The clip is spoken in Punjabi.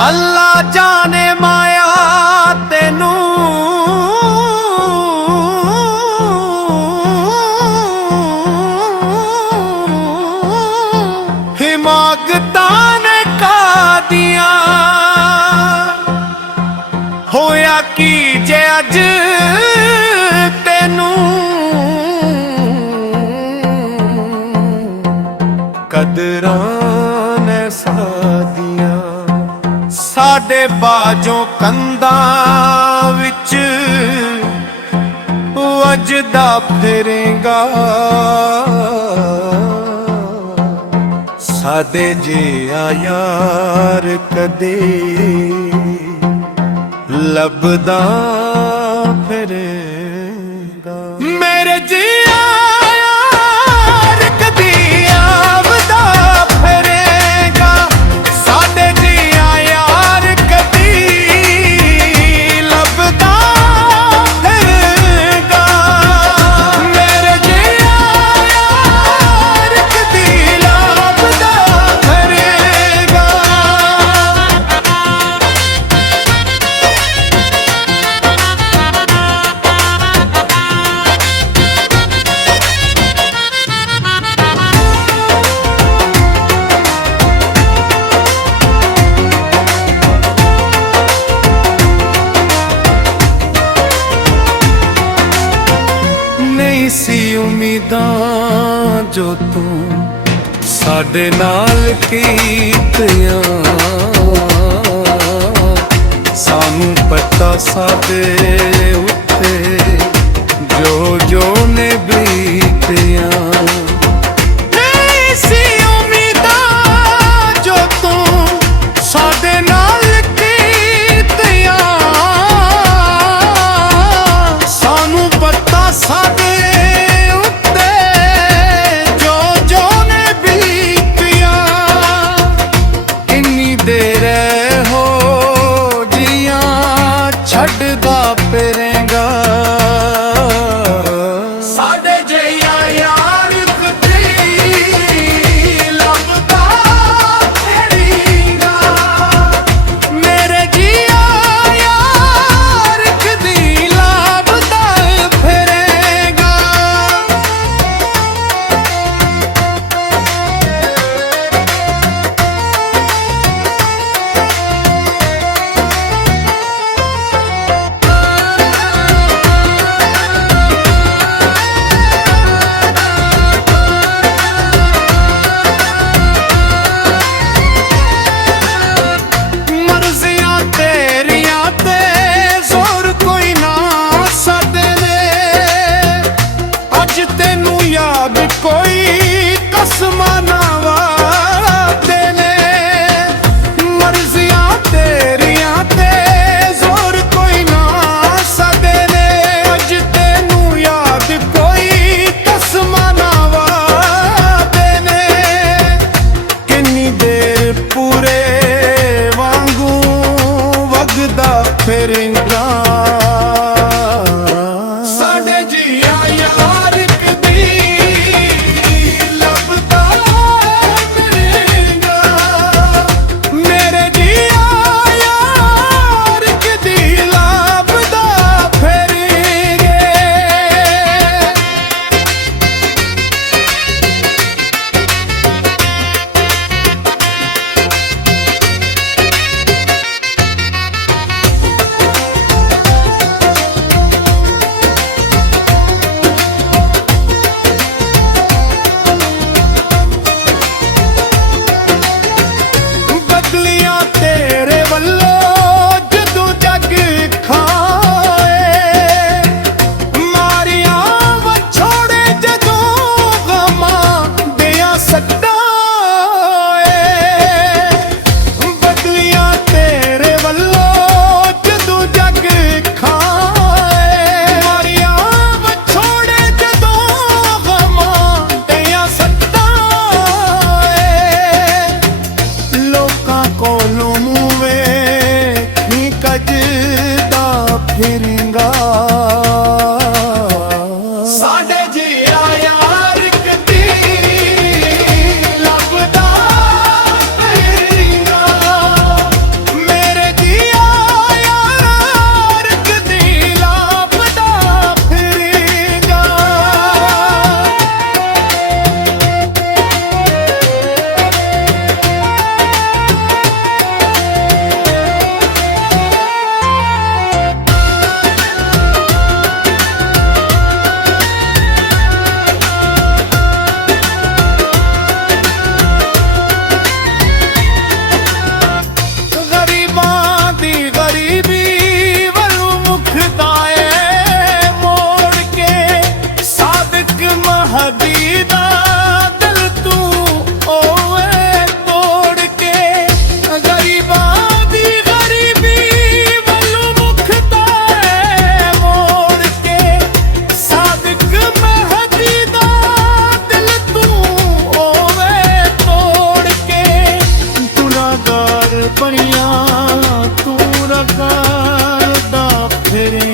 ਅੱਲਾ ਜਾਣੇ ਮਾਇਆ ਤੈਨੂੰ ਹਿਮਾਗਤਾਂ ਨੇ ਕਾਦੀਆਂ ਹੋਇਆ ਕੀ ਜੇ ਅੱਜ ਤੈਨੂੰ ਕਦਰਾਂ ਨੇ ਸਾਦੀਆਂ ਸਾਡੇ ਬਾਝੋਂ ਕੰਧਾਂ ਵਿੱਚ ਵੱਜਦਾ ਫਿਰੇਗਾ ਸਾਡੇ ਜਿਹਾ ਯਾਰ ਕਦੇ ਲੱਭਦਾ ਫਿਰੇਗਾ ਮੇਰੇ ਜਿਹਾ ਯਾਰ ਕਦੇ ਆਵਦਾ ਫਿਰੇਗਾ ਸਾਡੇ ਜਿਹਾ ਯਾਰ ਕਦੇ ਲੱਭਦਾ ਫਿਰੇਗਾ ਮੇਰੇ ਜਿਹਾ ਯਾਰ ਕਦੇ ਲੱਭਦਾ ਫਿਰੇਗਾ ਨਹੀਂ ਸੀ ਉਮੀਦਾਂ ਜੋ ਤੂੰ ਸਾਡੇ ਨਾਲ ਕੀਤੀਆਂ ਸਾਨੂੰ ਪਤਾ ਸਾਡੇ ਉੱਤੇ ਜੋ ਜੋ ਨੇ ਬੀਤੀਆਂ ਨਹੀਂ ਸੀ ਉਮੀਦਾਂ ਜੋ ਤੂੰ ਸਾਡੇ ਨਾਲ ਕੀਤੀਆਂ ਸਾਨੂੰ ਪਤਾ ਸਾਡੇ ਛੱਡਦਾ ਫਿਰੇਗਾ ਤੂੰ ਰਗੜਦਾ ਫਿਰੇ